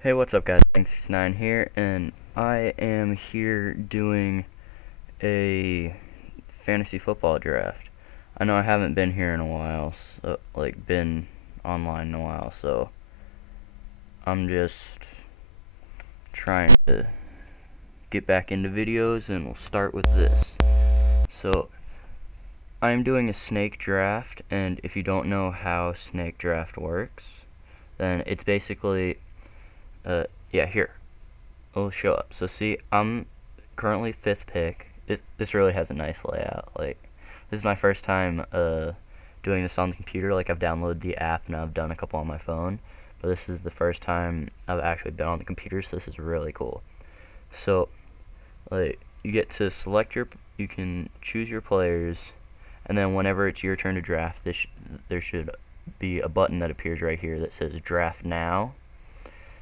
Hey, what's up, guys? Thanks9 here, and I am here doing a fantasy football draft. I know I haven't been here in a while, been online in a while, so I'm just trying to get back into videos, and we'll start with this. So, I'm doing a snake draft, and if you don't know how snake draft works, then it's basically, yeah, here. It'll show up. So see, I'm currently fifth pick. This really has a nice layout. This is my first time doing this on the computer. Like, I've downloaded the app and I've done a couple on my phone, but this is the first time I've actually been on the computer. So this is really cool. So, you get to you can choose your players, and then whenever it's your turn to draft, there should be a button that appears right here that says Draft Now.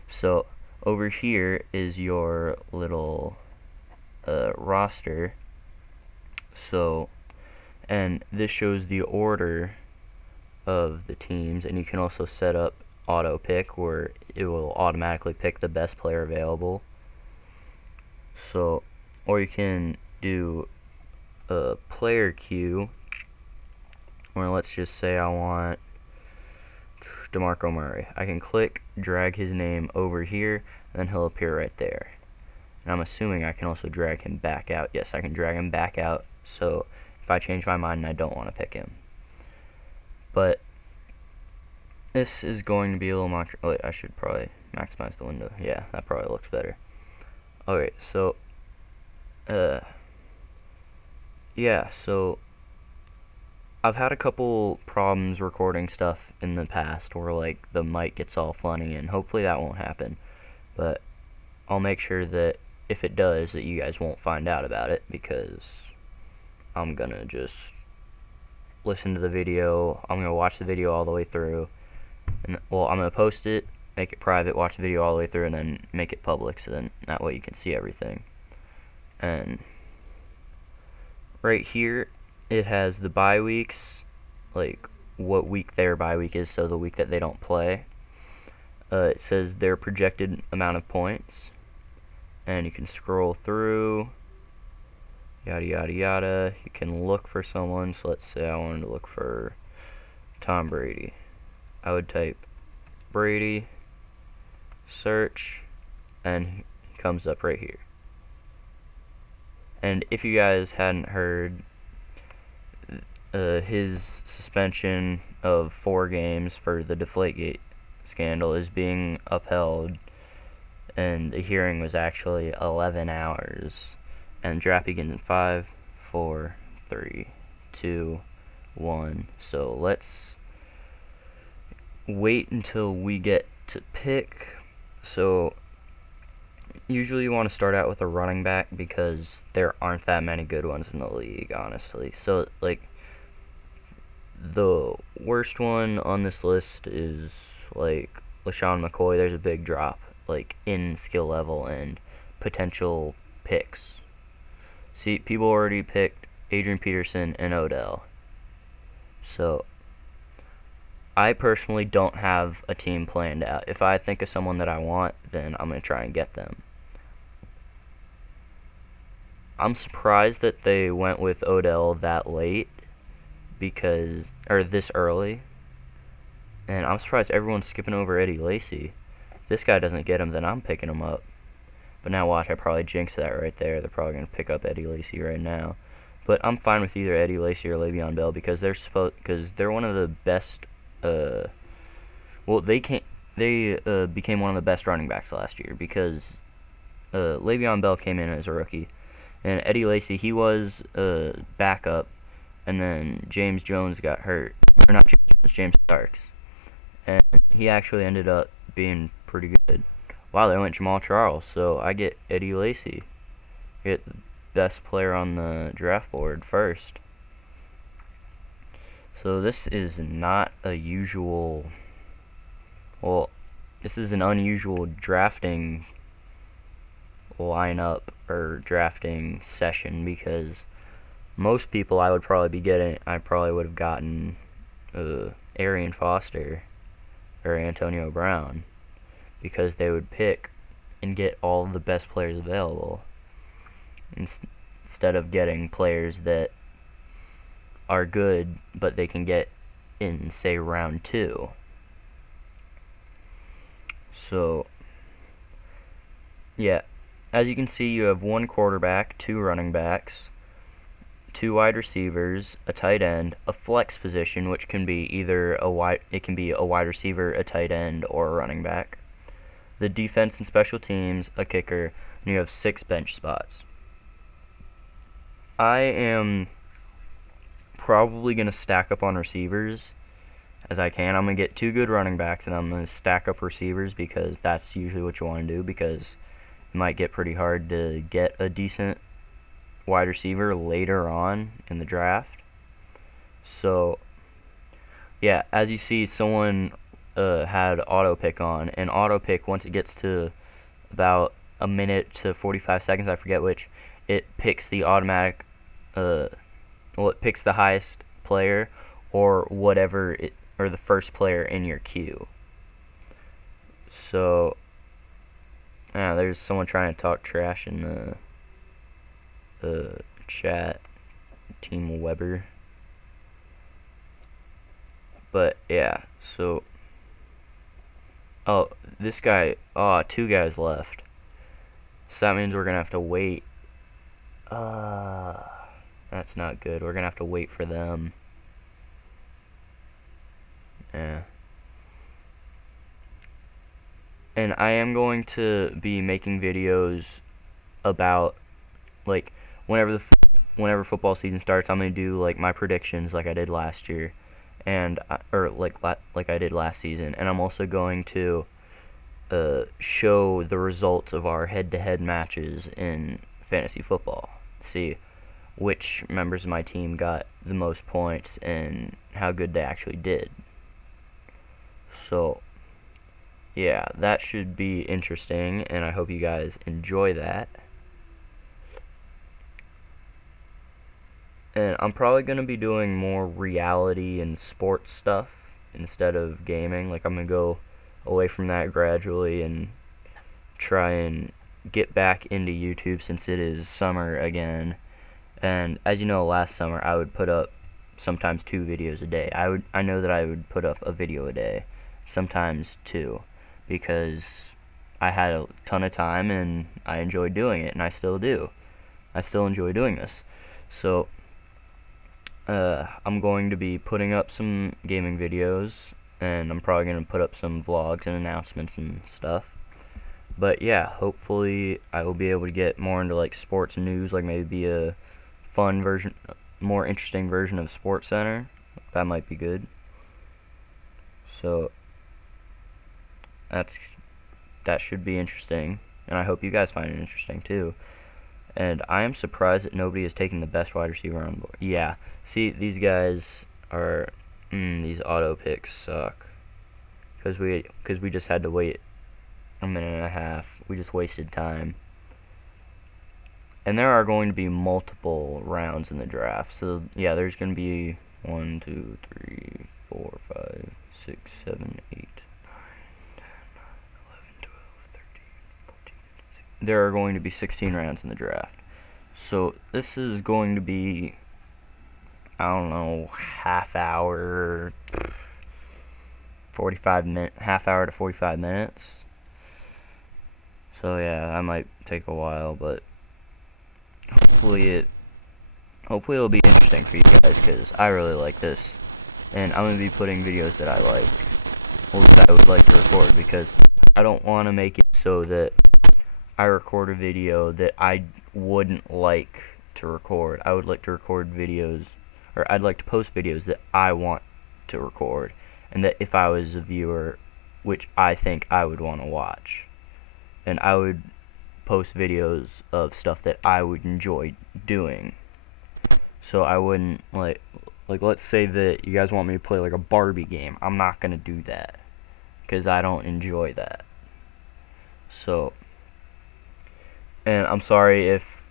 So over here is your little roster. So, and this shows the order of the teams, and you can also set up auto pick where it will automatically pick the best player available. So, or you can do a player queue, or let's just say I want DeMarco Murray. I can click, drag his name over here, and then he'll appear right there. And I'm assuming I can also drag him back out. Yes, I can drag him back out, so if I change my mind and I don't want to pick him. But this is going to be a little more... Oh, wait, I should probably maximize the window. Yeah, that probably looks better. Alright, so... yeah, so... I've had a couple problems recording stuff in the past where, the mic gets all funny, and hopefully that won't happen. But I'll make sure that if it does, that you guys won't find out about it, because I'm gonna just listen to the video. I'm gonna watch the video all the way through, and I'm gonna post it, make it private, watch the video all the way through, and then make it public, so then that way you can see everything. And right here, it has the bye weeks, like what week their bye week is, so the week that they don't play. It says their projected amount of points, and you can scroll through, yada yada yada. You can look for someone. So let's say I wanted to look for Tom Brady. I would type Brady, search, and he comes up right here. And if you guys hadn't heard, his suspension of 4 games for the Deflategate scandal is being upheld, and the hearing was actually 11 hours. And draft begins in 5, 4, 3, 2, 1. So let's wait until we get to pick. So usually you want to start out with a running back because there aren't that many good ones in the league, honestly. So, the worst one on this list is, LaShawn McCoy. There's a big drop, in skill level and potential picks. See, people already picked Adrian Peterson and Odell. So, I personally don't have a team planned out. If I think of someone that I want, then I'm going to try and get them. I'm surprised that they went with Odell that late, or this early. And I'm surprised everyone's skipping over Eddie Lacy. If this guy doesn't get him, then I'm picking him up. But now watch, I probably jinxed that right there. They're probably going to pick up Eddie Lacy right now. But I'm fine with either Eddie Lacy or Le'Veon Bell because they're one of the best. They became one of the best running backs last year because Le'Veon Bell came in as a rookie, and Eddie Lacy, he was a backup, and then James Jones got hurt, or not James Jones, James Starks, and he actually ended up being pretty good. Wow, they went Jamal Charles, so I get Eddie Lacy. Get the best player on the draft board first. So this is not a usual... Well, this is an unusual drafting lineup or drafting session because most people I probably would have gotten Arian Foster or Antonio Brown. because they would pick and get all of the best players available instead of getting players that are good but they can get in, say, round 2. So, yeah, as you can see, you have 1 quarterback, 2 running backs, 2 wide receivers, a tight end, a flex position, which can be either a wide receiver, a tight end, or a running back, the defense and special teams, a kicker, and you have 6 bench spots. I am probably going to stack up on receivers as I can. I'm going to get 2 good running backs, and I'm going to stack up receivers because that's usually what you want to do, because it might get pretty hard to get a decent wide receiver later on in the draft. So, yeah, as you see, someone had auto pick on, and auto pick, once it gets to about a minute to 45 seconds, I forget which, it picks the automatic, it picks the highest player or whatever or the first player in your queue. So, there's someone trying to talk trash in the chat, Team Weber. But yeah, so this guy, 2 guys left. So that means we're gonna have to wait. That's not good. We're gonna have to wait for them. Yeah. And I am going to be making videos about, like, whenever football season starts, I'm gonna do like my predictions, like I did last year, and like I did last season. And I'm also going to show the results of our head-to-head matches in fantasy football. See which members of my team got the most points and how good they actually did. So, yeah, that should be interesting, and I hope you guys enjoy that. And I'm probably going to be doing more reality and sports stuff instead of gaming. Like, I'm going to go away from that gradually and try and get back into YouTube since it is summer again. And as you know, last summer I would put up sometimes 2 videos a day. I know that I would put up a video a day, sometimes 2, because I had a ton of time and I enjoyed doing it, and I still do. I still enjoy doing this. So I'm going to be putting up some gaming videos, and I'm probably going to put up some vlogs and announcements and stuff. But yeah, hopefully I will be able to get more into like sports news, like maybe a fun version, more interesting version of Sports Center. That might be good. So that should be interesting, and I hope you guys find it interesting too. And I am surprised that nobody has taken the best wide receiver on board. Yeah, see, these guys are, these auto picks suck, because we just had to wait a minute and a half. We just wasted time. And there are going to be multiple rounds in the draft. So yeah, there's going to be 1, 2, 3, 4, 5, 6, 7, 8, 9, 10, 11, 12, 13, 14, 15, 16. There are going to be 16 rounds in the draft. So this is going to be, I don't know, half hour to 45 minutes. So yeah, that might take a while, but hopefully it'll be interesting for you guys, because I really like this, and I'm gonna be putting videos that I like, or that I would like to record, because I don't want to make it so that I record a video that I wouldn't like to record. I would like to record videos, or I'd like to post videos that I want to record, and that if I was a viewer, which I think I would want to watch. And I would post videos of stuff that I would enjoy doing. So I wouldn't, like let's say that you guys want me to play like a Barbie game. I'm not going to do that, because I don't enjoy that. So, and I'm sorry if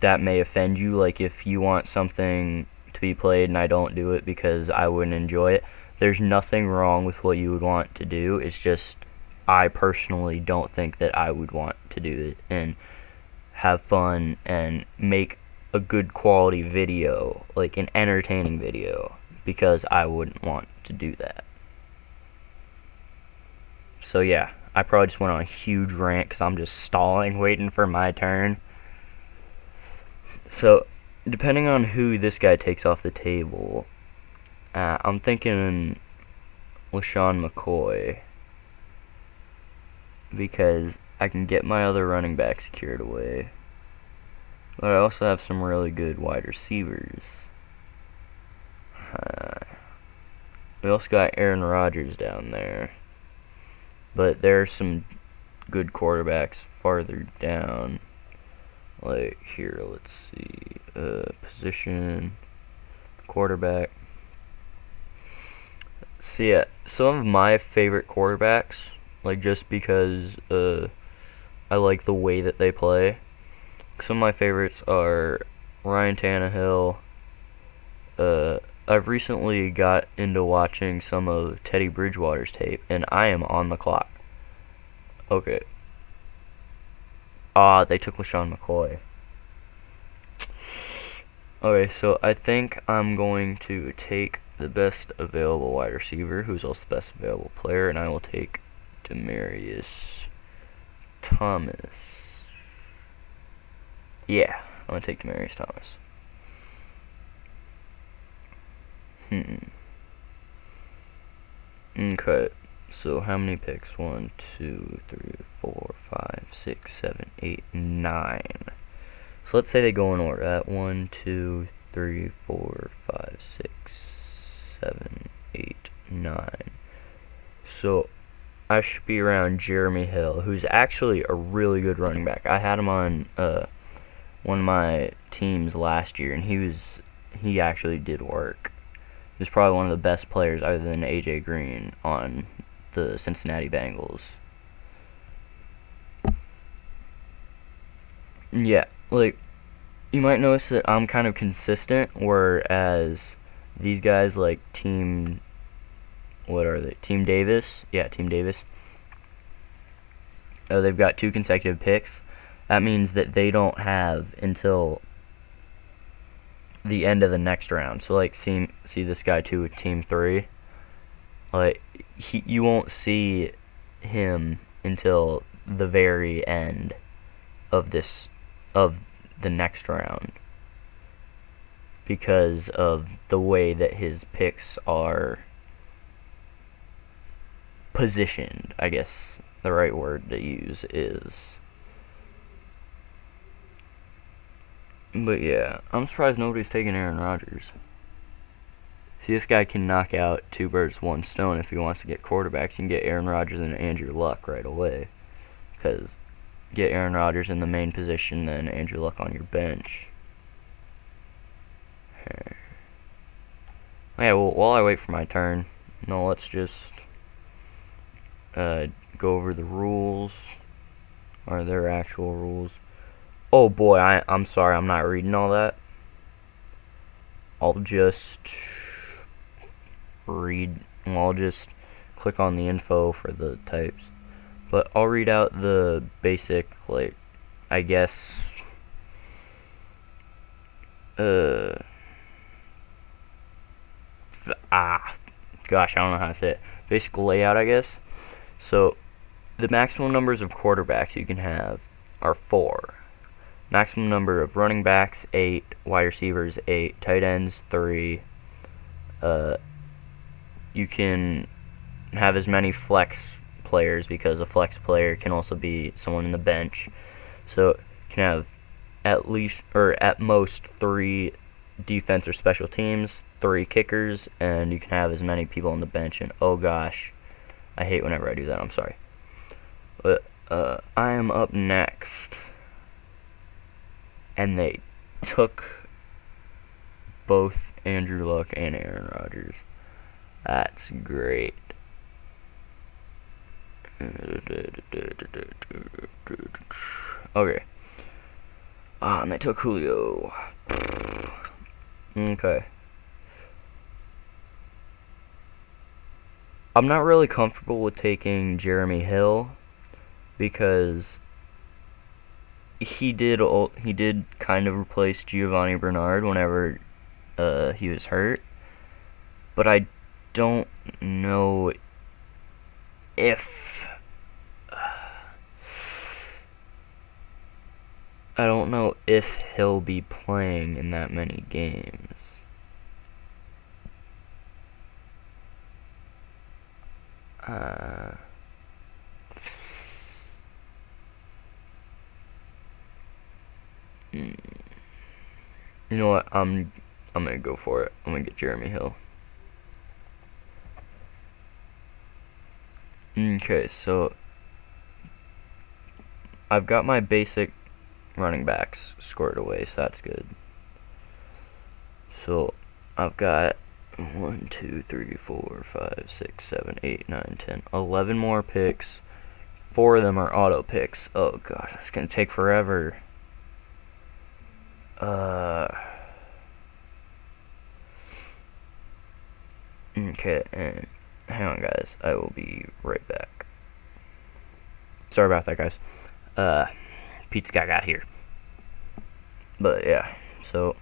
that may offend you, like if you want something to be played and I don't do it because I wouldn't enjoy it. There's nothing wrong with what you would want to do. It's just I personally don't think that I would want to do it and have fun and make a good quality video, like an entertaining video, because I wouldn't want to do that. So yeah, I probably just went on a huge rant because I'm just stalling, waiting for my turn. So, depending on who this guy takes off the table, I'm thinking LeSean McCoy, because I can get my other running back secured away. But I also have some really good wide receivers. We also got Aaron Rodgers down there. But there are some good quarterbacks farther down. Like here, let's see. Position, quarterback. So yeah, some of my favorite quarterbacks, like just because I like the way that they play. Some of my favorites are Ryan Tannehill. I've recently got into watching some of Teddy Bridgewater's tape, and I am on the clock. Okay. They took LeSean McCoy. Okay, so I think I'm going to take the best available wide receiver, who's also the best available player, and I will take Demaryius Thomas. Yeah, I'm going to take Demaryius Thomas. Okay, so how many picks? 1, 2, 3, 4, 5, 6, 7, 8, 9. So let's say they go in order. 1, 2, 3, 4, 5, 6, 7, 8, 9. So I should be around Jeremy Hill, who's actually a really good running back. I had him on one of my teams last year, and he actually did work. He was probably one of the best players other than A.J. Green on the Cincinnati Bengals. Yeah, like, you might notice that I'm kind of consistent, whereas these guys like what are they? Team Davis? Yeah, Team Davis. They've got 2 consecutive picks. That means that they don't have until the end of the next round. So like see this guy too with Team 3. Like you won't see him until the very end of the next round, because of the way that his picks are positioned, I guess the right word to use is. But yeah, I'm surprised nobody's taking Aaron Rodgers. See, this guy can knock out 2 birds, 1 stone. If he wants to get quarterbacks, you can get Aaron Rodgers and Andrew Luck right away. Because get Aaron Rodgers in the main position, then Andrew Luck on your bench. Yeah, well, while I wait for my turn, let's just go over the rules. Are there actual rules? Oh boy, I'm sorry, I'm not reading all that. I'll just click on the info for the types. But I'll read out the basic, like, I guess, gosh, I don't know how to say it. Basic layout, I guess. So, the maximum numbers of quarterbacks you can have are 4. Maximum number of running backs, 8. Wide receivers, 8. Tight ends, 3. You can have as many flex players, because a flex player can also be someone in the bench. So you can have at most 3 defense or special teams, 3 kickers, and you can have as many people on the bench. And oh gosh, I hate whenever I do that. I'm sorry. But I am up next. And they took both Andrew Luck and Aaron Rodgers. That's great. Okay. And they took Julio. Okay. I'm not really comfortable with taking Jeremy Hill because he did kind of replace Giovanni Bernard whenever he was hurt, but don't know if I don't know if he'll be playing in that many games. Uh, you know what? I'm gonna go for it. I'm gonna get Jeremy Hill. Okay, so I've got my basic running backs scored away, so that's good. So I've got 1, 2, 3, 4, 5, 6, 7, 8, 9, 10, 11 more picks. 4 of them are auto picks. Oh god, it's gonna take forever. Okay, and hang on, guys. I will be right back. Sorry about that, guys. Pizza guy got here. But yeah, so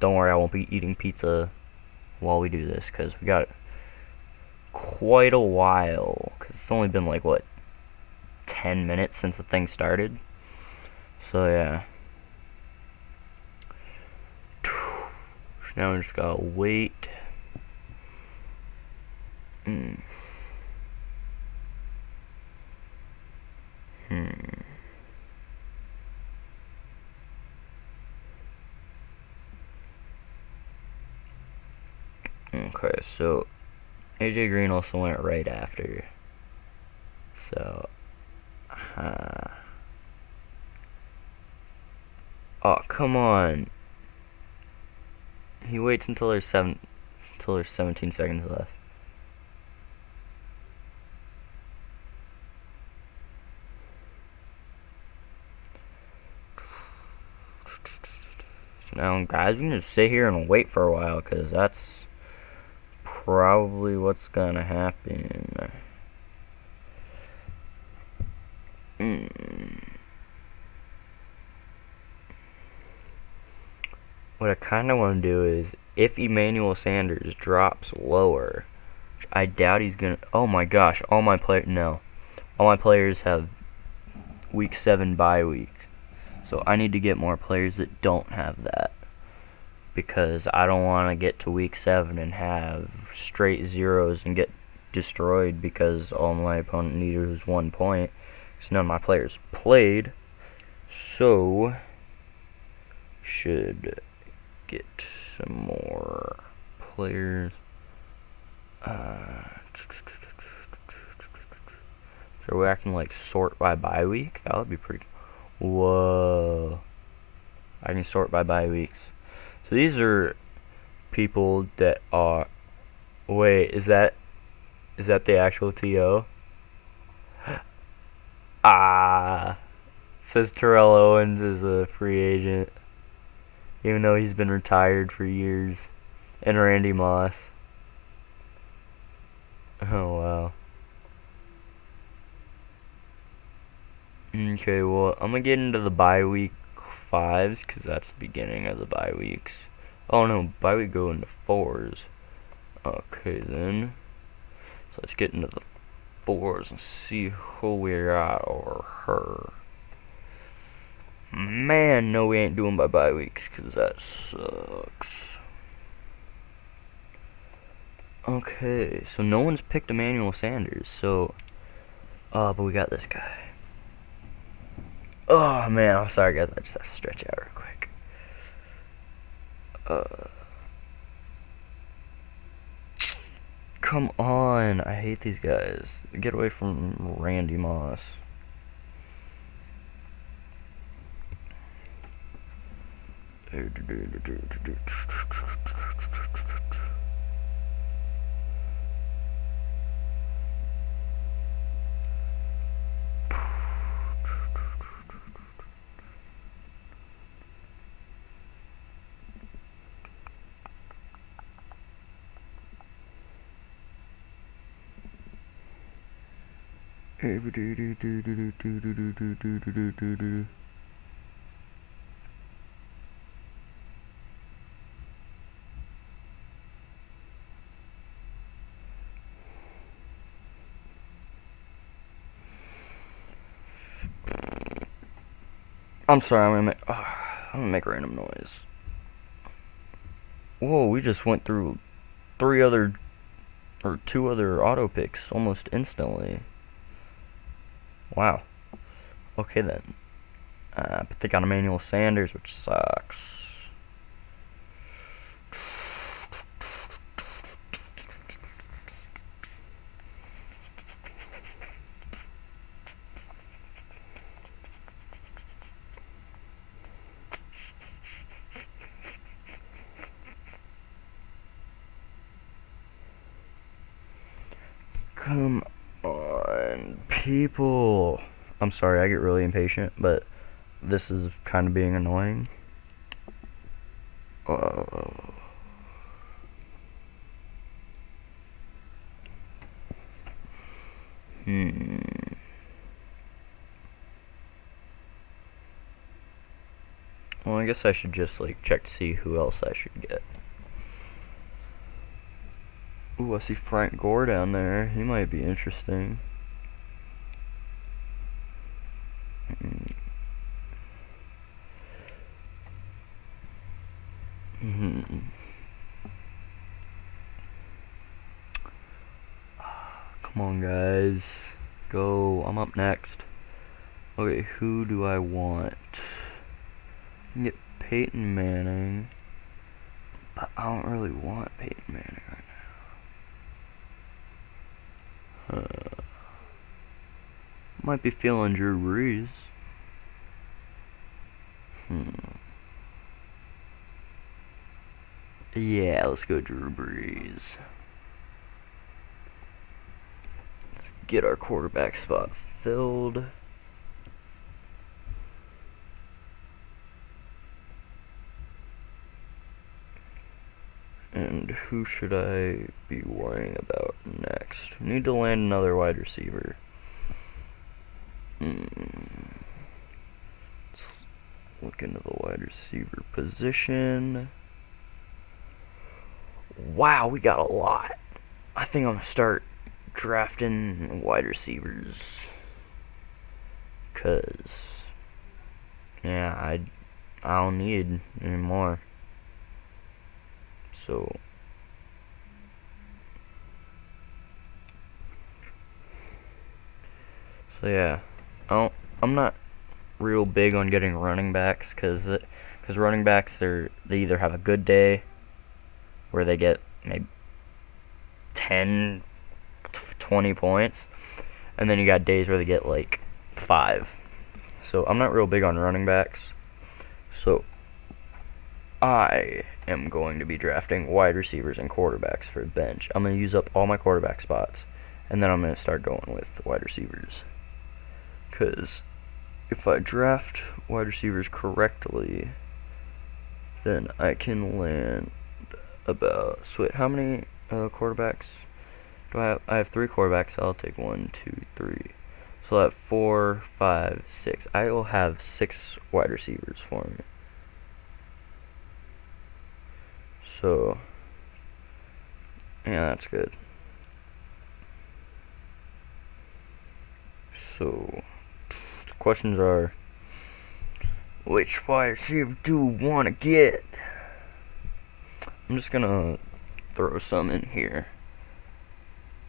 don't worry, I won't be eating pizza while we do this because we got quite a while. Because it's only been like, what, 10 minutes since the thing started? So yeah. Now we just gotta wait. Okay, so AJ Green also went right after. So, oh, come on. He waits until there's 17 seconds left. So now, guys, we can just sit here and wait for a while, because that's probably what's gonna happen. What I kind of want to do is, if Emmanuel Sanders drops lower, which I doubt he's gonna. Oh my gosh, all my players have week 7 bye week. So I need to get more players that don't have that. Because I don't want to get to week 7 and have straight zeros and get destroyed because all my opponent needed was 1 point. Because none of my players played. So, should get some more players. So I can like sort by bye week? That would be pretty. Whoa. I can sort by bye weeks. So these are people that are. Wait, is that the actual TO? Ah. Says Terrell Owens is a free agent. Even though he's been retired for years. And Randy Moss. Oh, wow. Okay, well, I'm gonna get into the bye week 5s, because that's the beginning of the bye weeks. Oh no, bye week go into 4s. Okay, then. So let's get into the 4s and see who we got over her. Man, no, we ain't doing bye weeks, because that sucks. Okay, so no one's picked Emmanuel Sanders, so. But we got this guy. Oh, man, I'm sorry, guys, I just have to stretch out real quick. Come on, I hate these guys. Get away from Randy Moss. I'm sorry, I'm gonna make random noise. Whoa, we just went through three other or two other auto picks almost instantly. Wow. Okay then. But they got Emmanuel Sanders, which sucks. Come on, people. I'm sorry, I get really impatient, but this is kind of being annoying. Uh, hmm. Well, I guess I should just like check to see who else I should get. Ooh, I see Frank Gore down there. He might be interesting. Mm-hmm. Come on, guys. Go. I'm up next. Okay, who do I want? I can get Peyton Manning. But I don't really want Peyton Manning right now. Might be feeling Drew Brees. Yeah, let's go Drew Brees. Let's get our quarterback spot filled. And who should I be worrying about next? Need to land another wide receiver. Let's look into the wide receiver position. Wow, we got a lot. I think I'm going to start drafting wide receivers. Because, yeah, I don't need any more. So yeah, I'm not real big on getting running backs because running backs they either have a good day where they get maybe 10, 20 points, and then you got days where they get like 5. So I'm not real big on running backs. So I am going to be drafting wide receivers and quarterbacks for bench. I'm going to use up all my quarterback spots, and then I'm going to start going with wide receivers. Because if I draft wide receivers correctly, then I can land about... Sweet, how many quarterbacks do I have? I have 3 quarterbacks. I'll take 1, 2, 3. So I have 4, 5, 6. I will have 6 wide receivers for me. So, yeah, that's good. So, the questions are, which wide receiver do you want to get? I'm just gonna throw some in here.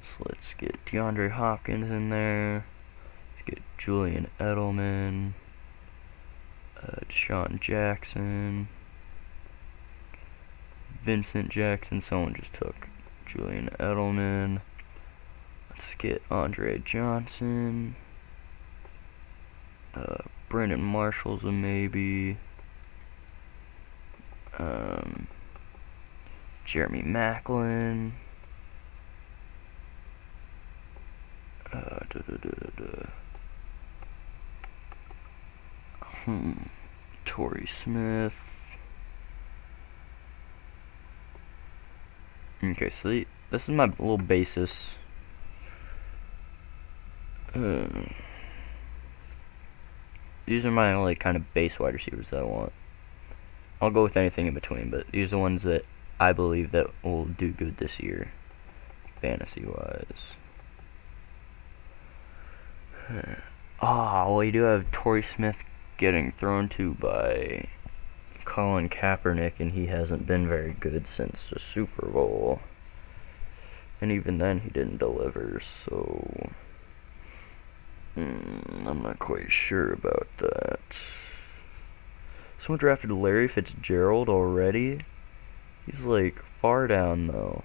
So let's get DeAndre Hopkins in there. Let's get Julian Edelman, Deshaun Jackson, Vincent Jackson. Someone just took Julian Edelman. Let's get Andre Johnson. Brandon Marshall's a maybe. Jeremy Maclin. Torrey Smith. Okay, so this is my little basis These are my like kind of base wide receivers that I want. I'll go with anything in between, but these are the ones that I believe that will do good this year, fantasy wise. Well, you do have Torrey Smith getting thrown to by Colin Kaepernick, and he hasn't been very good since the Super Bowl. And even then, he didn't deliver, so I'm not quite sure about that. Someone drafted Larry Fitzgerald already? He's, like, far down, though.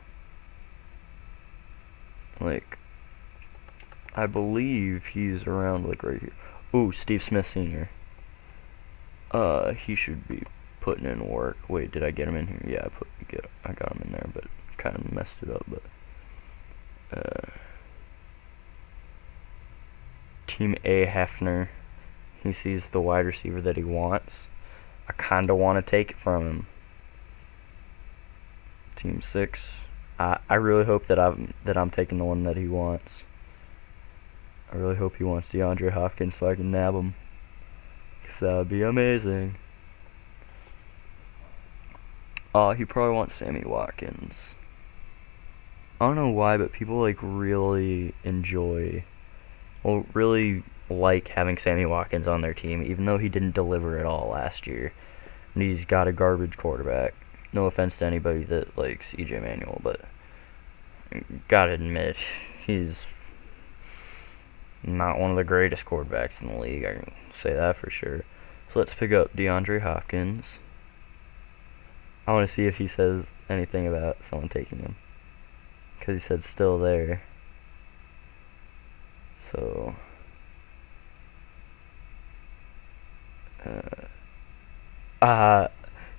Like, I believe he's around, like, right here. Ooh, Steve Smith Sr. He should be putting in work. Wait, did I get him in here? Yeah, I got him in there, but kind of messed it up, but... Team A Hefner. He sees the wide receiver that he wants. I kind of want to take it from him. Team 6. I really hope that I'm taking the one that he wants. I really hope he wants DeAndre Hopkins so I can nab him. Because that would be amazing. He probably wants Sammy Watkins. I don't know why, but people like really really like having Sammy Watkins on their team, even though he didn't deliver at all last year. And he's got a garbage quarterback. No offense to anybody that likes E.J. Manuel, but gotta admit, he's not one of the greatest quarterbacks in the league. I can say that for sure. So let's pick up DeAndre Hopkins. I want to see if he says anything about someone taking him, because he said still there. So,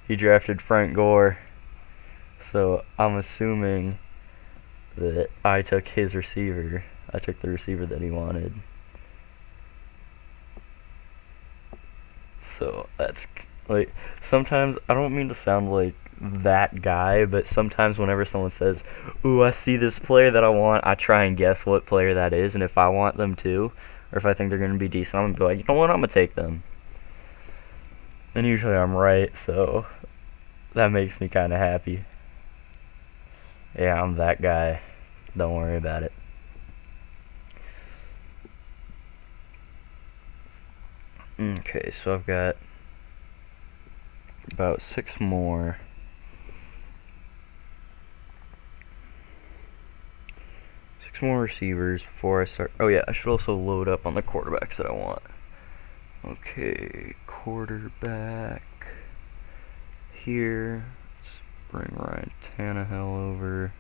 he drafted Frank Gore. So I'm assuming that I took his receiver. I took the receiver that he wanted. So that's like, sometimes I don't mean to sound like that guy, but sometimes whenever someone says, "Ooh, I see this player that I want," I try and guess what player that is, and if I want them too, or if I think they're gonna be decent, I'm gonna be like, you know what, I'm gonna take them. And usually I'm right, so that makes me kind of happy. Yeah, I'm that guy. Don't worry about it. Okay, so I've got about 6 more. 6 more receivers before I start. Oh yeah, I should also load up on the quarterbacks that I want. Okay, quarterback here. Let's bring Ryan Tannehill over.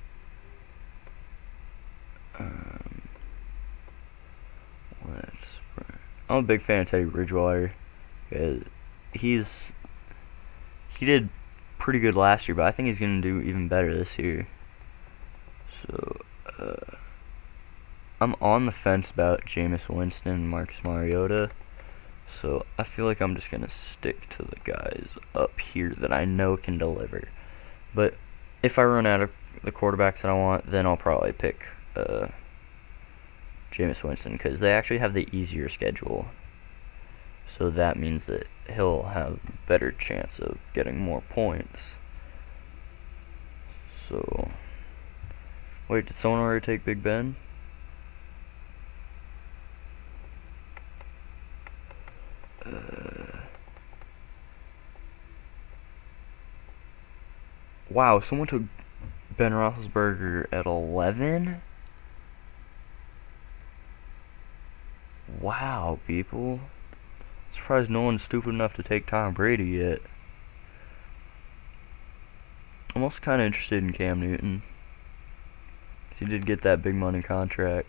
I'm a big fan of Teddy Bridgewater, because he did pretty good last year, but I think he's gonna do even better this year. So I'm on the fence about Jameis Winston and Marcus Mariota. So I feel like I'm just gonna stick to the guys up here that I know can deliver. But if I run out of the quarterbacks that I want, then I'll probably pick Jameis Winston, because they actually have the easier schedule. So that means that he'll have a better chance of getting more points. So, wait, did someone already take Big Ben? Wow, someone took Ben Roethlisberger at 11? Wow, people. Surprised no one's stupid enough to take Tom Brady yet. I'm also kind of interested in Cam Newton, because he did get that big money contract.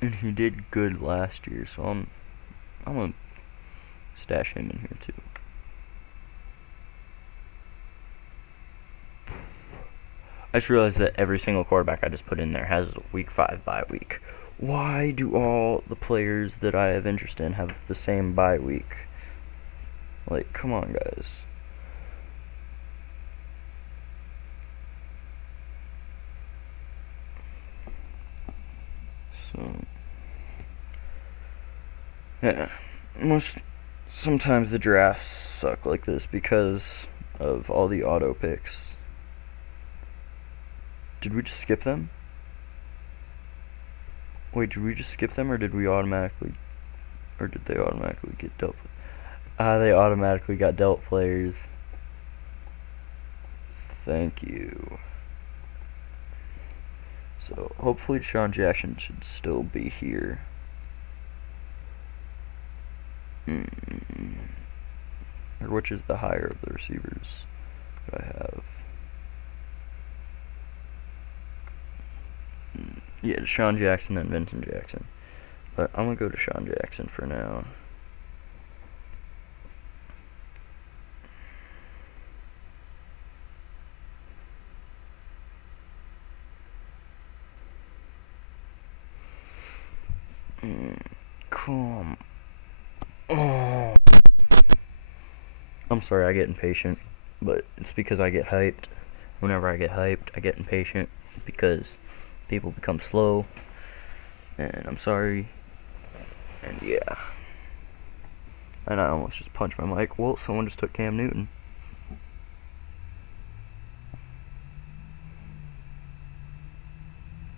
And he did good last year, so I'm going to stash him in here too. I just realized that every single quarterback I just put in there has a week 5 bye week. Why do all the players that I have interest in have the same bye week? Like, come on, guys. So, yeah, sometimes the drafts suck like this because of all the auto picks. Did we just skip them? Wait, did we just skip them, or did we automatically, or did they automatically get dealt? They automatically got dealt players. Thank you. So hopefully Deshaun Jackson should still be here. Or which is the higher of the receivers that I have? Yeah, Deshaun Jackson and Vincent Jackson. But I'm going to go Deshaun Jackson for now. Come. Oh. I'm sorry I get impatient, but it's because I get hyped. Whenever I get hyped, I get impatient because people become slow. And I'm sorry. And yeah. And I almost just punched my mic. Well, someone just took Cam Newton.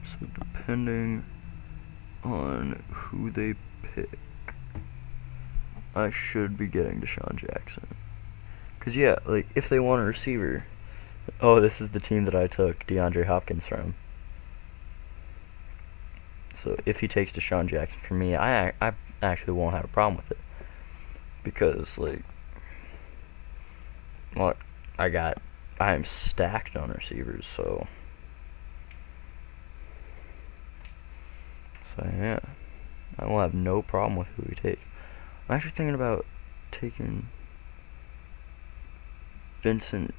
So depending on who they pick, I should be getting Deshaun Jackson. Because, yeah, like, if they want a receiver, oh, this is the team that I took DeAndre Hopkins from. So if he takes Deshaun Jackson for me, I actually won't have a problem with it. Because, like, well, I am stacked on receivers, so yeah, I will have no problem with who we take. I'm actually thinking about taking Vincent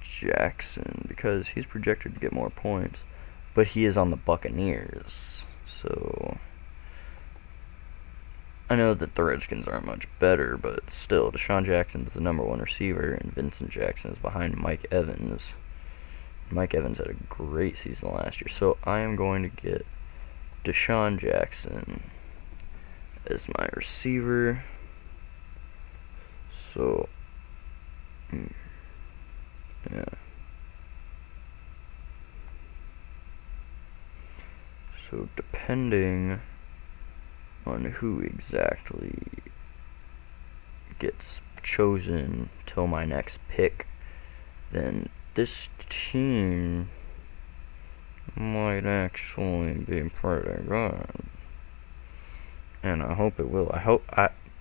Jackson because he's projected to get more points, but he is on the Buccaneers, so I know that the Redskins aren't much better, but still, Deshaun Jackson is the number one receiver, and Vincent Jackson is behind Mike Evans. Mike Evans had a great season last year, so I am going to get Deshaun Jackson as my receiver. So, yeah. So, depending on who exactly gets chosen till my next pick, then this team might actually be pretty good. And I hope it will.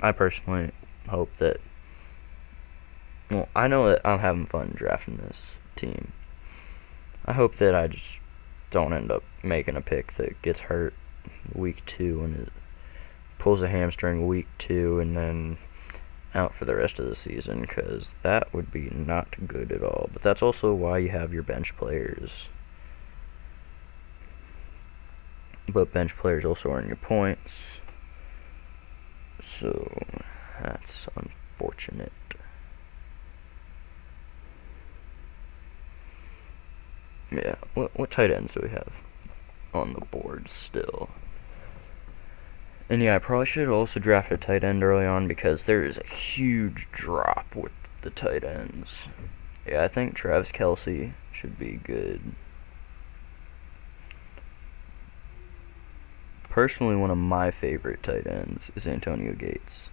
I personally hope that, well, I know that I'm having fun drafting this team. I hope that I just don't end up making a pick that gets hurt week 2 and it pulls a hamstring week 2 and then out for the rest of the season, because that would be not good at all. But that's also why you have your bench players. But bench players also earn your points. So that's unfortunate. Yeah, what tight ends do we have on the board still? And yeah, I probably should also draft a tight end early on because there is a huge drop with the tight ends. Yeah, I think Travis Kelce should be good. Personally, one of my favorite tight ends is Antonio Gates,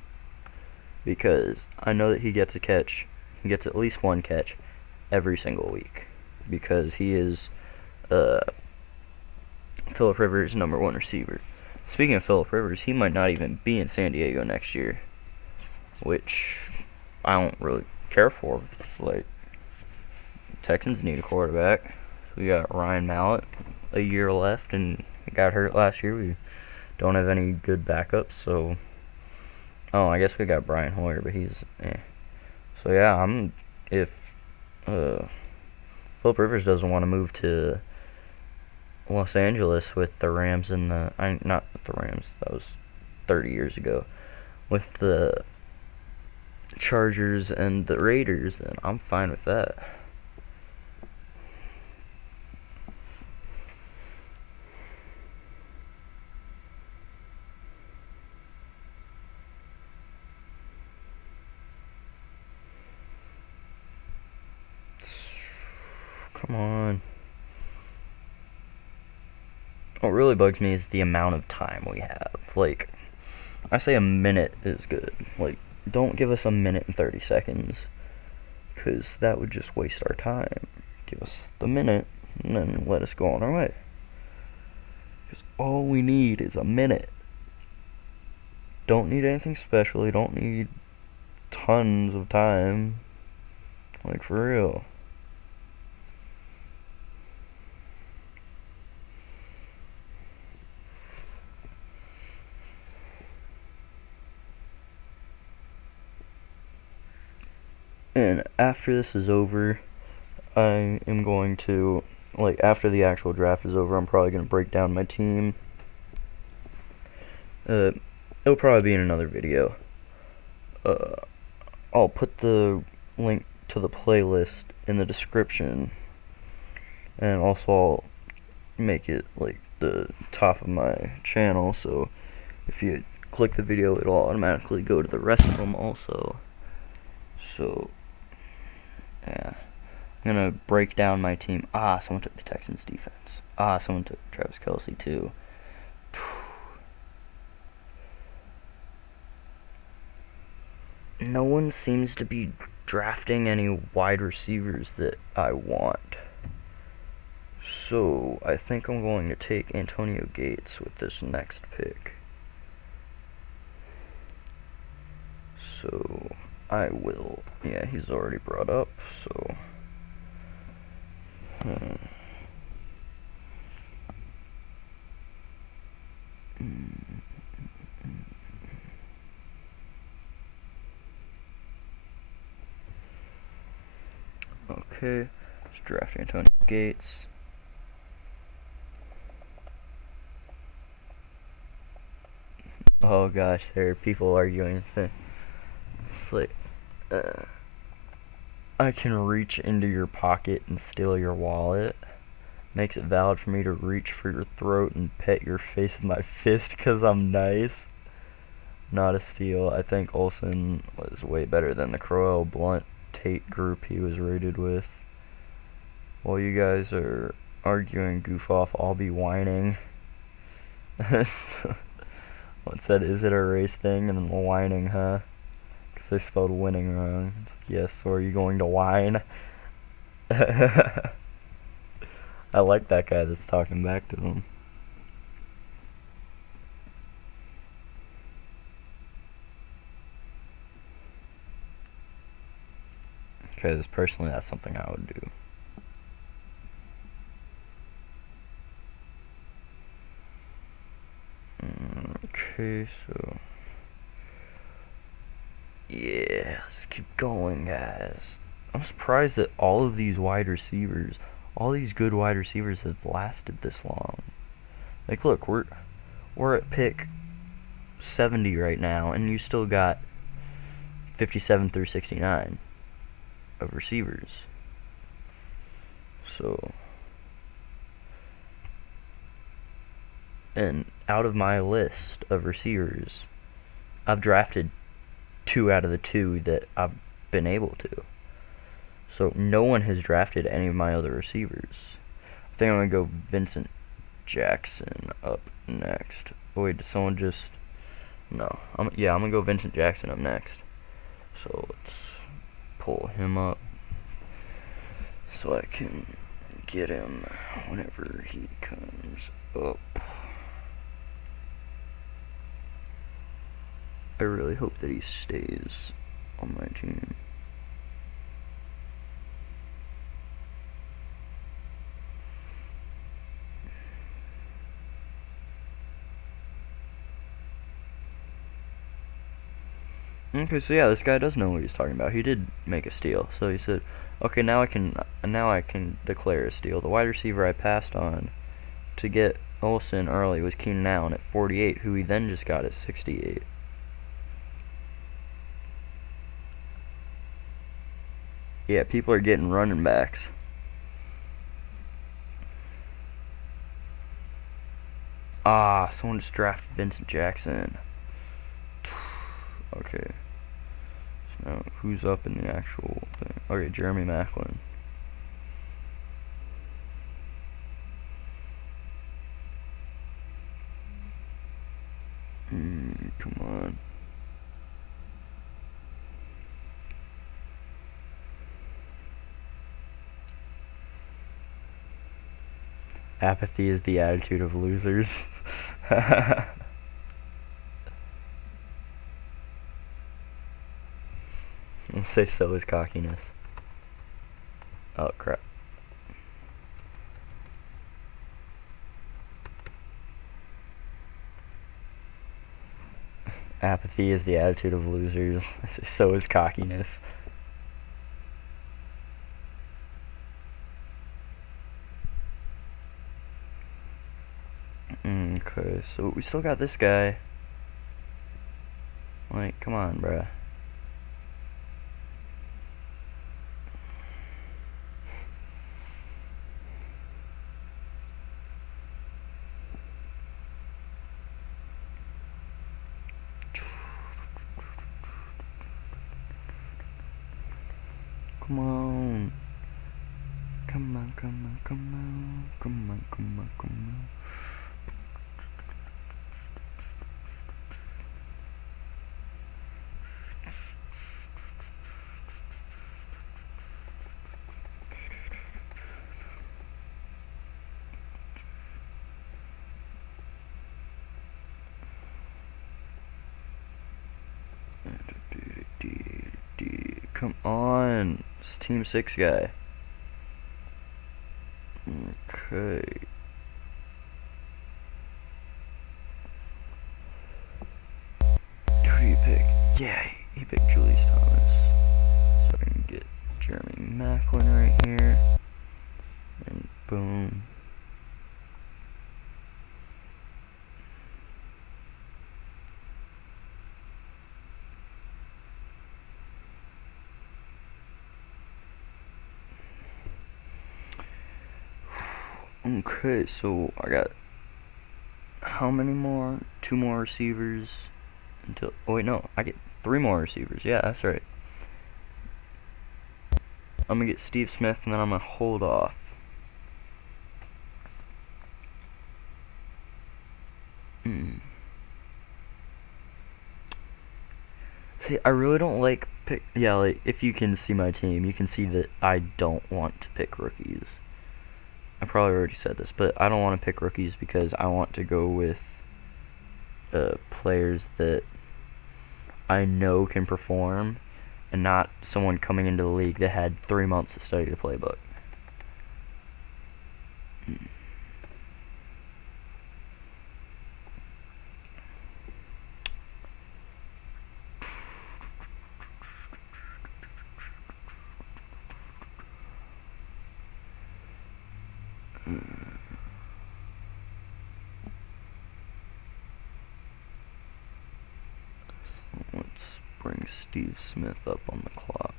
because I know that he gets a catch. He gets at least one catch every single week, because he is Phillip Rivers' number one receiver. Speaking of Phillip Rivers, he might not even be in San Diego next year, which I don't really care for. It's like, Texans need a quarterback. So we got Ryan Mallett, a year left, and he got hurt last year. We don't have any good backups, so I guess we got Brian Hoyer, but he's So yeah, if Phillip Rivers doesn't want to move to Los Angeles with the Rams and not with the Rams, that was 30 years ago, with the Chargers and the Raiders, and I'm fine with that. what really bugs me is the amount of time we have. Like, I say a minute is good. Like, don't give us a minute and 30 seconds, because that would just waste our time. Give us the minute, and then let us go on our way. Because all we need is a minute. Don't need anything special. You don't need tons of time. Like, for real. And after this is over, I am going to, like, after the actual draft is over, I'm probably going to break down my team. It'll probably be in another video. I'll put the link to the playlist in the description, and also I'll make it like the top of my channel, so if you click the video, it'll automatically go to the rest of them also. So yeah, I'm gonna break down my team. Someone took the Texans defense. Someone took Travis Kelce too. No one seems to be drafting any wide receivers that I want. So I think I'm going to take Antonio Gates with this next pick. So I will. Yeah, he's already brought up, so. Okay, let's draft Antonio Gates. Oh gosh, there are people arguing. It's like, I can reach into your pocket and steal your wallet. Makes it valid for me to reach for your throat and pet your face with my fist because I'm nice. Not a steal. I think Olsen was way better than the Crowell Blunt Tate group he was rated with. While you guys are arguing goof off, I'll be whining. One said, is it a race thing? And then whining, huh? Because they spelled winning wrong. It's like, yes, so are you going to whine? I like that guy that's talking back to him. Because personally, that's something I would do. Okay, so. Yeah, let's keep going, guys. I'm surprised that all of these wide receivers, all these good wide receivers have lasted this long. Like, look, we're at pick 70 right now, and you still got 57 through 69 of receivers. So, and out of my list of receivers, I've drafted 2 out of the 2 that I've been able to. So no one has drafted any of my other receivers. I think I'm going to go Vincent Jackson up next. Oh, wait, did someone just... No. I'm going to go Vincent Jackson up next. So let's pull him up so I can get him whenever he comes up. I really hope that he stays on my team. Okay, so yeah, this guy does know what he's talking about. He did make a steal. So he said, okay, now I can declare a steal. The wide receiver I passed on to get Olsen early was Keenan Allen at 48, who he then just got at 68. Yeah, people are getting running backs. Someone just drafted Vincent Jackson. Okay. So now, who's up in the actual thing? Okay, Jeremy Maclin. Come on. Apathy is the attitude of losers. I'm gonna say so is cockiness. Oh crap. Apathy is the attitude of losers. I say so is cockiness. Okay, so we still got this guy. Like, come on, bruh. Come on. Come on, come on, come on. Come on, come on, come on. Come on. It's Team 6 guy. Okay. Who do you pick? Yeah, he picked Julius Thomas. So I can get Jeremy Maclin right here. And boom. Okay, so I got how many more? 2 more receivers until. Oh wait, no, I get 3 more receivers. Yeah, that's right. I'm gonna get Steve Smith, and then I'm gonna hold off. See, I really don't like pick. Yeah, like if you can see my team, you can see that I don't want to pick rookies. I probably already said this, but I don't want to pick rookies because I want to go with players that I know can perform, and not someone coming into the league that had 3 months to study the playbook. Let's bring Steve Smith up on the clock.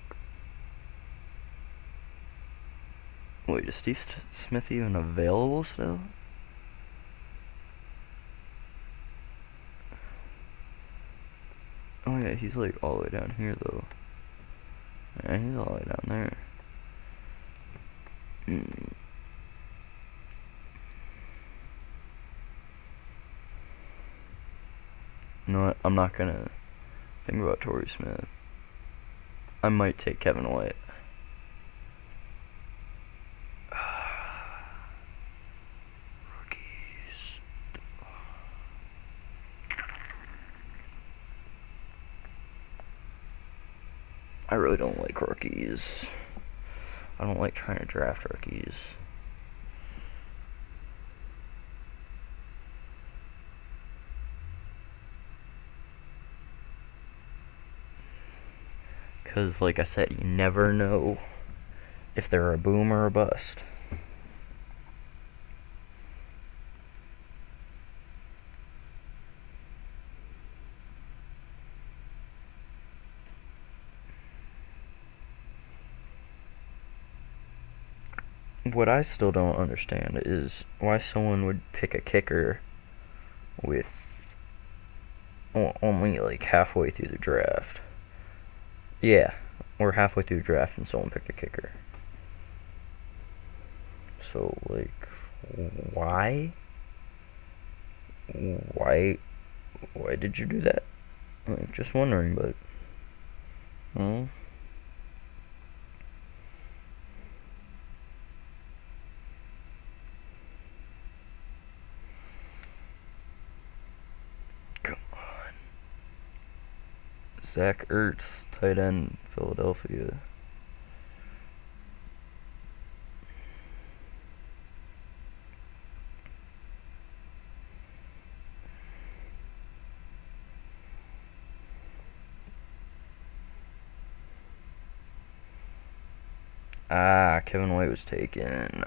Wait, is Steve Smith even available still? Oh yeah, he's like all the way down here though. Yeah, he's all the way down there. You know what? I'm not gonna think about Torrey Smith. I might take Kevin White. Rookies. I really don't like rookies. I don't like trying to draft rookies. Because, like I said, you never know if they're a boom or a bust. What I still don't understand is why someone would pick a kicker with only like halfway through the draft. Yeah, we're halfway through the draft and someone picked a kicker. So, like, why? Why did you do that? Like, just wondering, but oh, come on. Zach Ertz, tight end, Philadelphia. Ah, Kevin White was taken.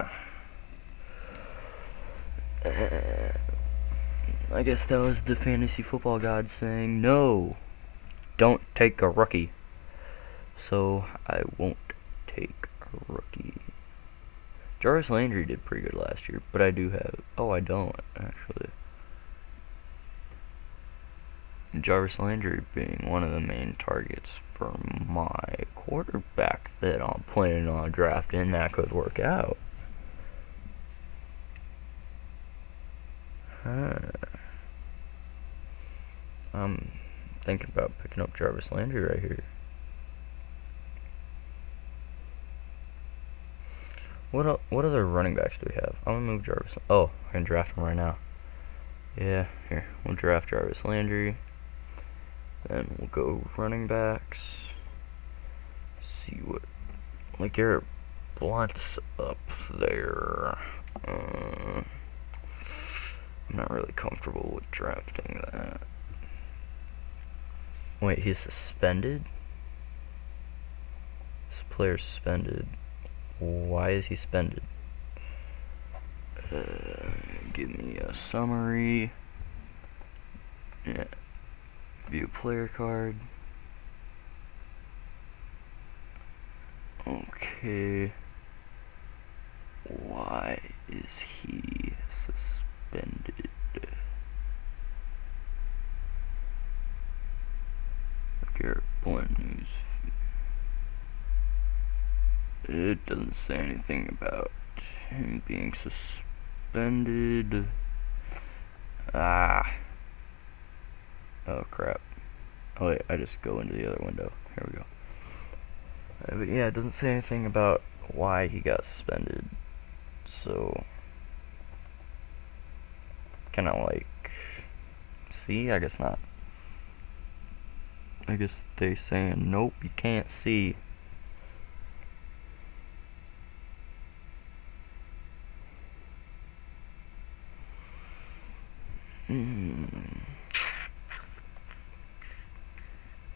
I guess that was the fantasy football god saying, no, don't take a rookie. So I won't take a rookie. Jarvis Landry did pretty good last year, but I do have. Oh, I don't, actually. Jarvis Landry being one of the main targets for my quarterback that I'm planning on drafting, that could work out. I'm thinking about picking up Jarvis Landry right here. What other running backs do we have? I'm gonna move Jarvis. Oh, I can draft him right now. Yeah, here, we'll draft Jarvis Landry. Then we'll go running backs. See what, like, Garrett Blunt's up there. I'm not really comfortable with drafting that. Wait, he's suspended? This player's suspended. Why is he suspended? Give me a summary. Yeah. View player card. Okay. Why is he suspended? Garrett Blunt news. It doesn't say anything about him being suspended. Ah. Oh crap. Oh wait, I just go into the other window. Here we go. But yeah, it doesn't say anything about why he got suspended. So, can I, like, see? I guess not. I guess they saying, nope, you can't see.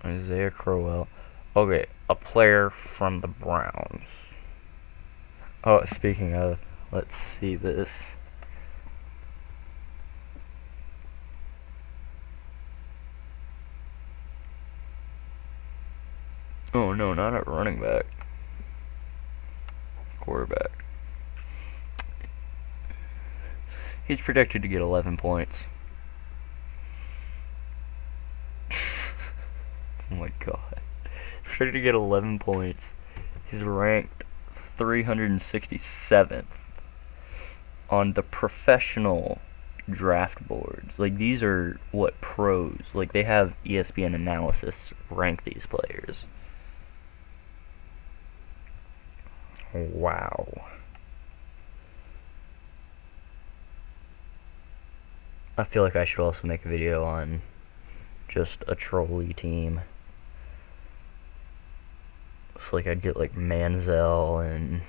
Isaiah Crowell. Okay, a player from the Browns. Oh, speaking of, let's see this. Oh no, not a running back. Quarterback. He's projected to get 11 points. Oh my god. He's projected to get 11 points. He's ranked 367th on the professional draft boards. Like, these are what pros, like, they have ESPN analysis rank these players. Wow. I feel like I should also make a video on just a trolley team. So, like, I'd get, like, Manziel and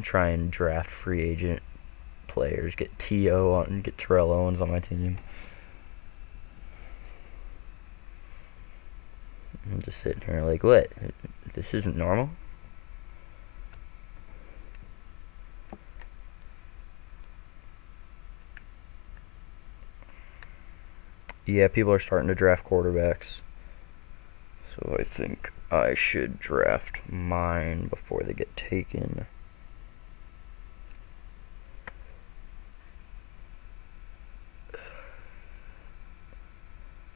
try and draft free agent players. Get T.O. on, get Terrell Owens on my team. I'm just sitting here like, what? This isn't normal? Yeah, people are starting to draft quarterbacks. So I think I should draft mine before they get taken.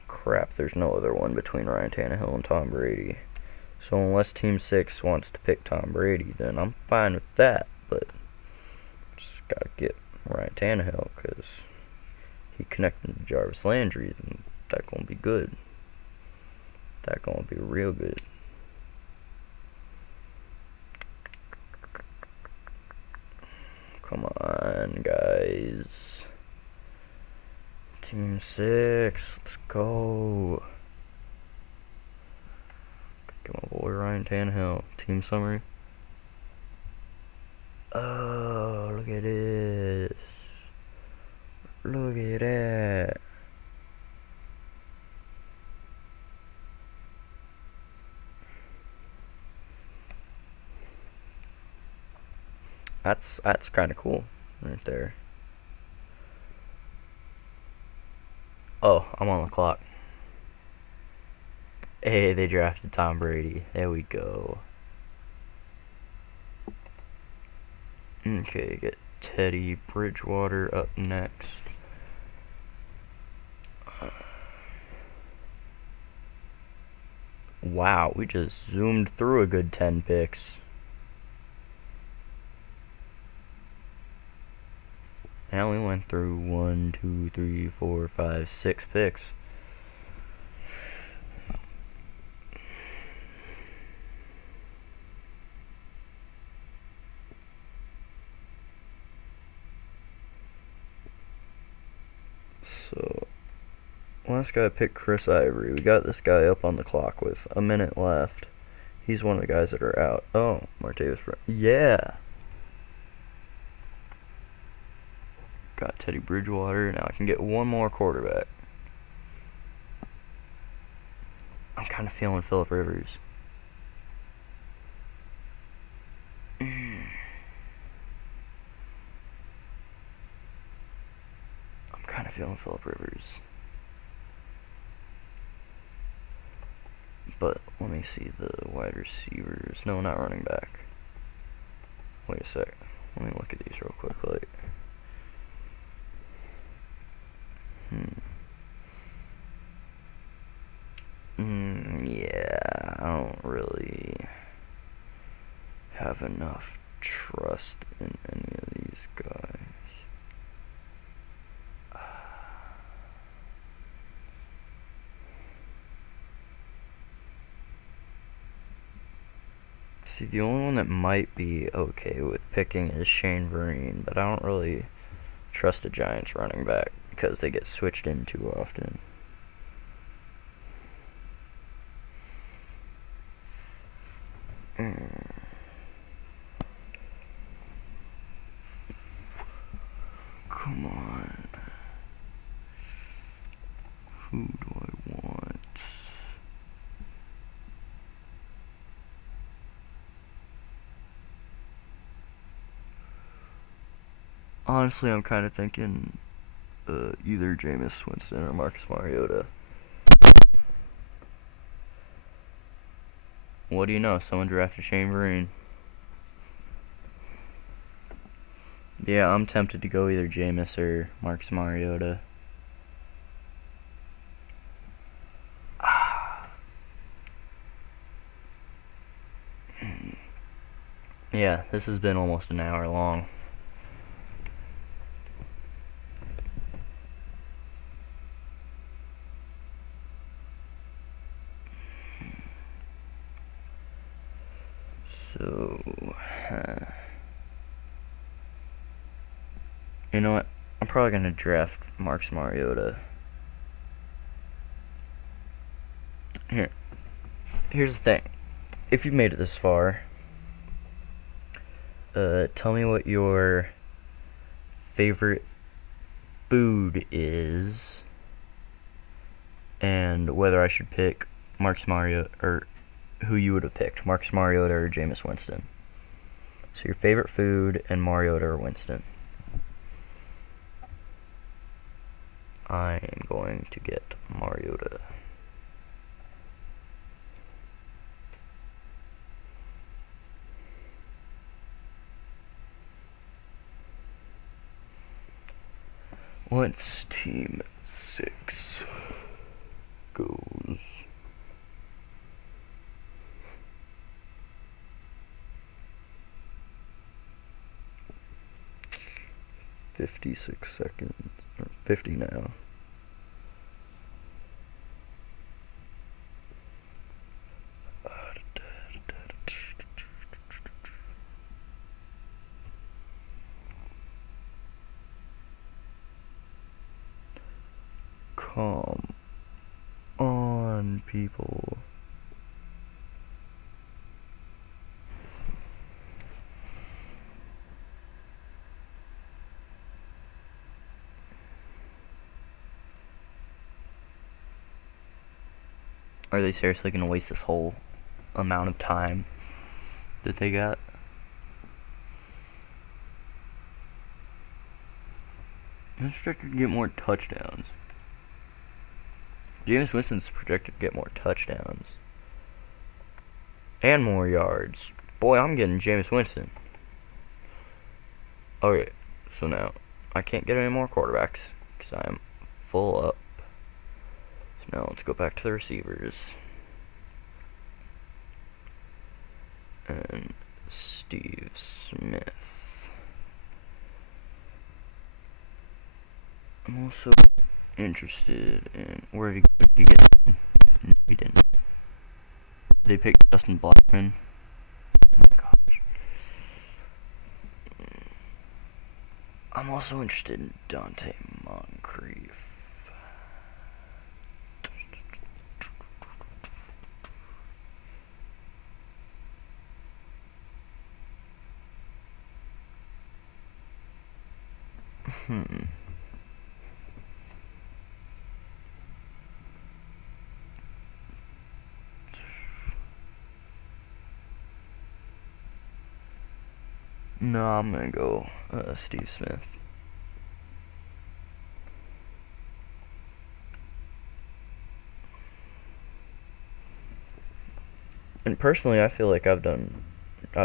Crap, there's no other one between Ryan Tannehill and Tom Brady. So unless Team 6 wants to pick Tom Brady, then I'm fine with that. But just gotta get Ryan Tannehill because he connected to Jarvis Landry, and That gonna be good. That gonna be real good. Come on, guys. Team 6, let's go. Get my boy Ryan Tannehill. Team summary. Oh, look at this. Look at that. That's kind of cool right there. Oh, I'm on the clock. Hey, they drafted Tom Brady. There we go. Okay, get Teddy Bridgewater up next. Wow, we just zoomed through a good 10 picks. Now we went through 1, 2, 3, 4, 5, 6 picks. So, last guy picked Chris Ivory. We got this guy up on the clock with a minute left. He's one of the guys that are out. Oh, Martavis Bryant. Yeah. Got Teddy Bridgewater. Now I can get one more quarterback. I'm kind of feeling Phillip Rivers. I'm kind of feeling Phillip Rivers. But let me see the wide receivers. No, not running back. Wait a sec. Let me look at these real quickly. Yeah, I don't really have enough trust in any of these guys. See, the only one that might be okay with picking is Shane Vereen, but I don't really trust the Giants running back because they get switched in too often. Come on. Who do I want? Honestly, I'm kind of thinking either Jameis Winston or Marcus Mariota. What do you know? Someone drafted Shane Vereen. Yeah, I'm tempted to go either Jameis or Marcus Mariota. Yeah, this has been almost an hour long. So, you know what? I'm probably gonna draft Marcus Mariota. Here's the thing. If you've made it this far, tell me what your favorite food is, and whether I should pick Marcus Mariota or who you would have picked, Marcus Mariota or Jameis Winston. So your favorite food and Mariota or Winston. I am going to get Mariota. Once Team 6 goes. $56 seconds, or 50 now. Come on, people. Are they seriously gonna waste this whole amount of time that they got? He's projected to get more touchdowns. Jameis Winston's projected to get more touchdowns. And more yards. Boy, I'm getting Jameis Winston. Okay, so now I can't get any more quarterbacks because I'm full up. So now let's go back to the receivers. And Steve Smith. I'm also interested in where did he get? No, he didn't. They picked Justin Blackman. Oh my gosh. I'm also interested in Dante Moncrief. No, I'm gonna go Steve Smith. And personally, I feel like I've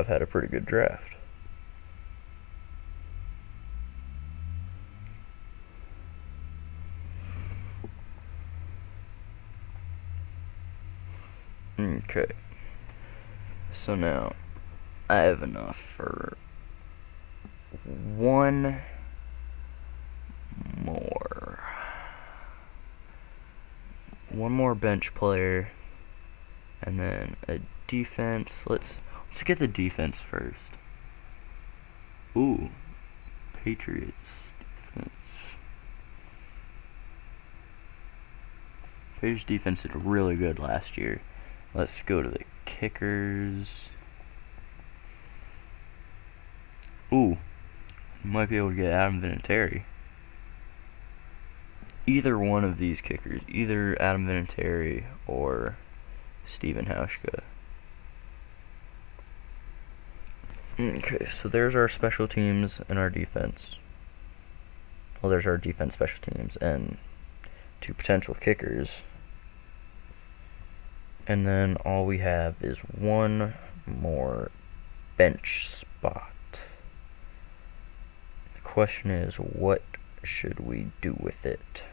had a pretty good draft. Okay. So now, I have enough for one more. One more bench player. And then a defense. Let's get the defense first. Ooh. Patriots defense. Patriots defense did really good last year. Let's go to the kickers. Ooh. You might be able to get Adam Vinatieri. Either one of these kickers. Either Adam Vinatieri or Stephen Hauschka. Okay, so there's our special teams and our defense. Well, there's our defense, special teams, and 2 potential kickers. And then all we have is one more bench spot. The question is, what should we do with it?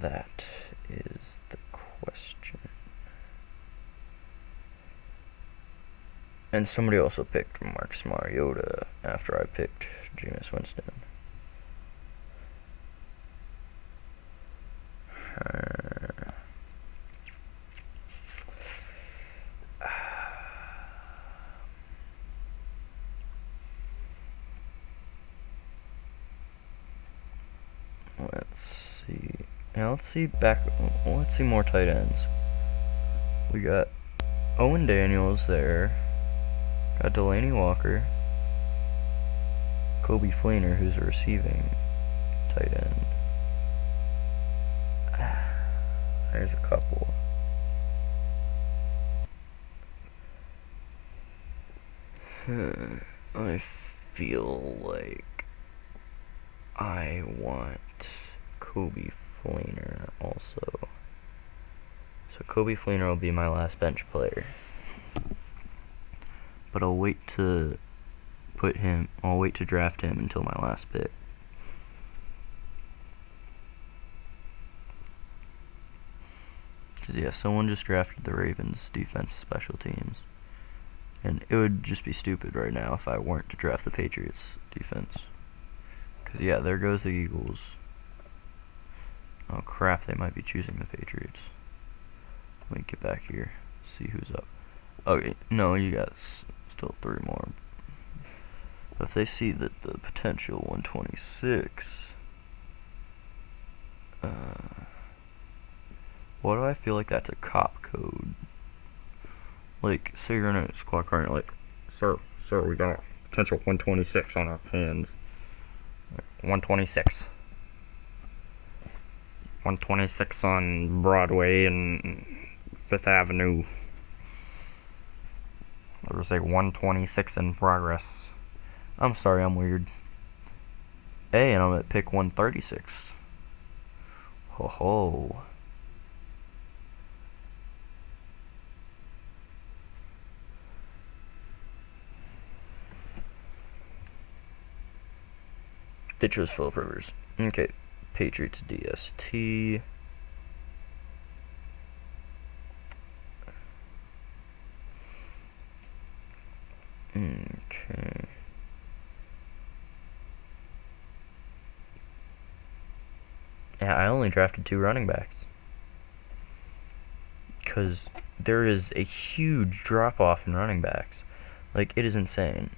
That is the question. And somebody also picked Marcus Mariota after I picked Jameis Winston. Let's see. Now let's see let's see more tight ends. We got Owen Daniels there. Got Delaney Walker. Kobe Fleener, who's a receiving tight end. There's a couple. I feel like I want Kobe Fleener also. So Kobe Fleener will be my last bench player. But I'll wait to draft him until my last pick. Because, yeah, someone just drafted the Ravens defense special teams. And it would just be stupid right now if I weren't to draft the Patriots defense. Because, yeah, there goes the Eagles. Oh, crap, they might be choosing the Patriots. Let me get back here, see who's up. Okay, no, you got still 3 more. if they see that the potential 126, why do I feel like that's a cop code? Like, say you're in a squad car and you're like, sir, we got potential 126 on our hands. 126. 126 on Broadway and 5th Avenue. There was like 126 in progress. I'm sorry, I'm weird. Hey, and I'm at pick 136. Ho ho. They chose Philip Rivers. Okay, Patriots DST. Okay. Yeah, I only drafted 2 running backs. Because there is a huge drop off in running backs. Like, it is insane.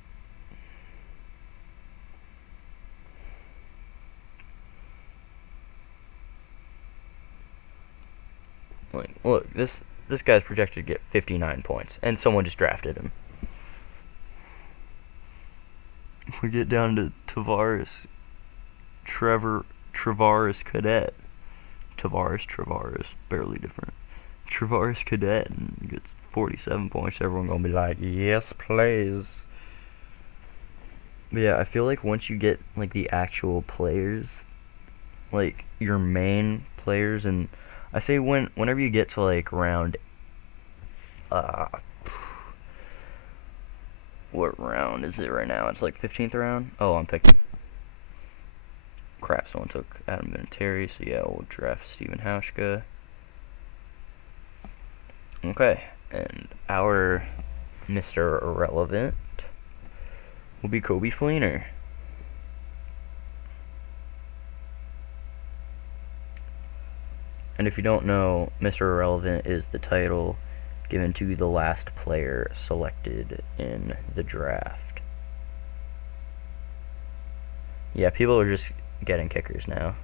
Like, look, this guy's projected to get 59 points, and someone just drafted him. We get down to Travaris Cadet. Travaris, barely different. Travaris Cadet and gets 47 points. Everyone gonna be like, yes, please. But yeah, I feel like once you get like the actual players, like your main players, and I say whenever you get to like round, what round is it right now? It's like 15th round. Oh, I'm picking. Crap, someone took Adam Vinatieri, so yeah, we'll draft Steven Hauschka. Okay, and our Mr. Irrelevant will be Coby Fleener. And if you don't know, Mr. Irrelevant is the title given to the last player selected in the draft. Yeah, people are just getting kickers now.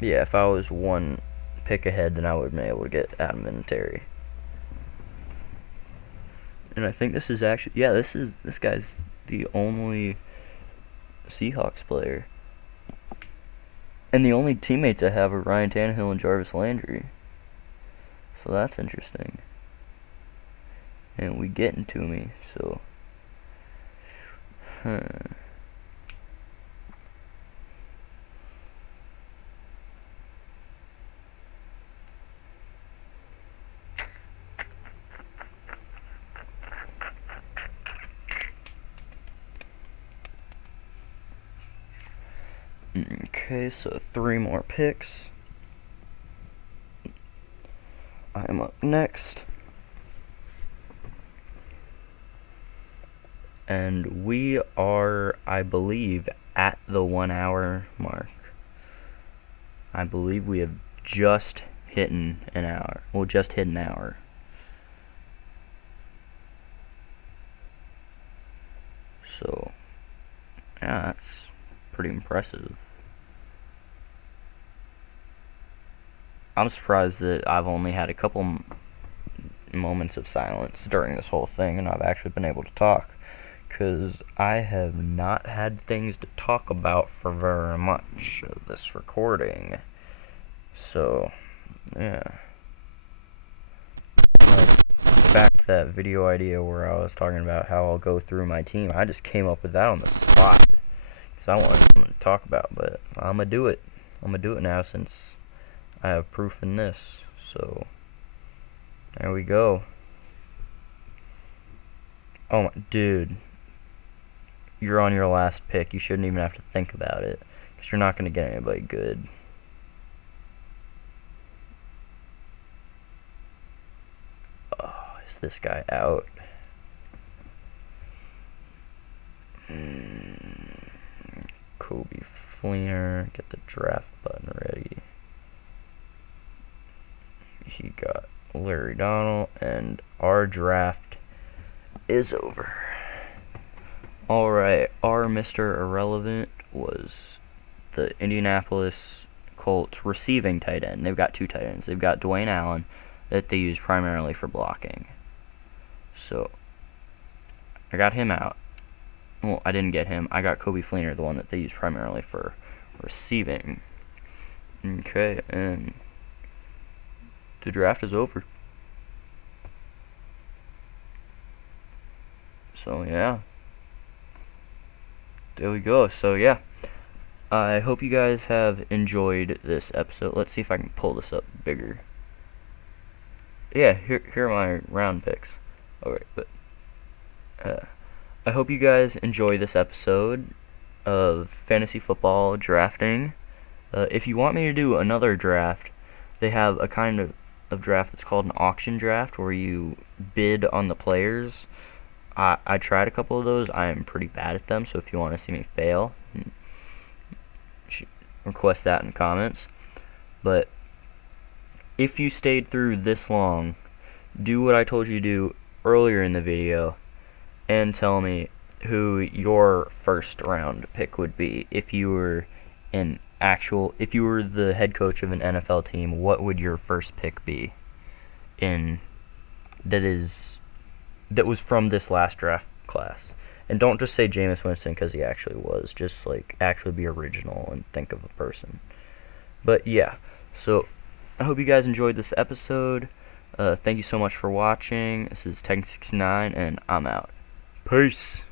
Yeah, if I was 1 pick ahead, then I would have been able to get Adam Vinatieri. And I think this is actually, yeah, this guy's the only Seahawks player. And the only teammates I have are Ryan Tannehill and Jarvis Landry. So that's interesting. And we getting to me, so. Okay, so 3 more picks. I'm up next. And we are, I believe, at the 1 hour mark. I believe we have just hit an hour. Well, just hit an hour. So, yeah, that's pretty impressive. I'm surprised that I've only had a couple moments of silence during this whole thing and I've actually been able to talk, because I have not had things to talk about for very much of this recording. So, yeah. Back to that video idea where I was talking about how I'll go through my team. I just came up with that on the spot because I wanted something to talk about, but I'm going to do it. I'm going to do it now since I have proof in this. So, there we go. Oh my, dude. You're on your last pick. You shouldn't even have to think about it, because you're not going to get anybody good. Oh, is this guy out? Coby Fleener. Get the draft button ready. He got Larry Donald, and our draft is over. Alright, our Mr. Irrelevant was the Indianapolis Colts receiving tight end. They've got two tight ends. They've got Dwayne Allen that they use primarily for blocking. So, I got him out. Well, I didn't get him. I got Coby Fleener, the one that they use primarily for receiving. Okay, and the draft is over. So, yeah. There we go. So, yeah. I hope you guys have enjoyed this episode. Let's see if I can pull this up bigger. Yeah, here are my round picks. Alright, but I hope you guys enjoy this episode of fantasy football drafting. If you want me to do another draft, they have a kind of draft that's called an auction draft where you bid on the players. I tried a couple of those. I am pretty bad at them, so if you want to see me fail, request that in the comments. But if you stayed through this long, do what I told you to do earlier in the video and tell me who your first round pick would be. If you were the head coach of an NFL team, what would your first pick be that was from this last draft class? And don't just say Jameis Winston because he actually was. Just actually be original and think of a person. But yeah, so I hope you guys enjoyed this episode. Thank you so much for watching. This is Tech69 and I'm out. Peace.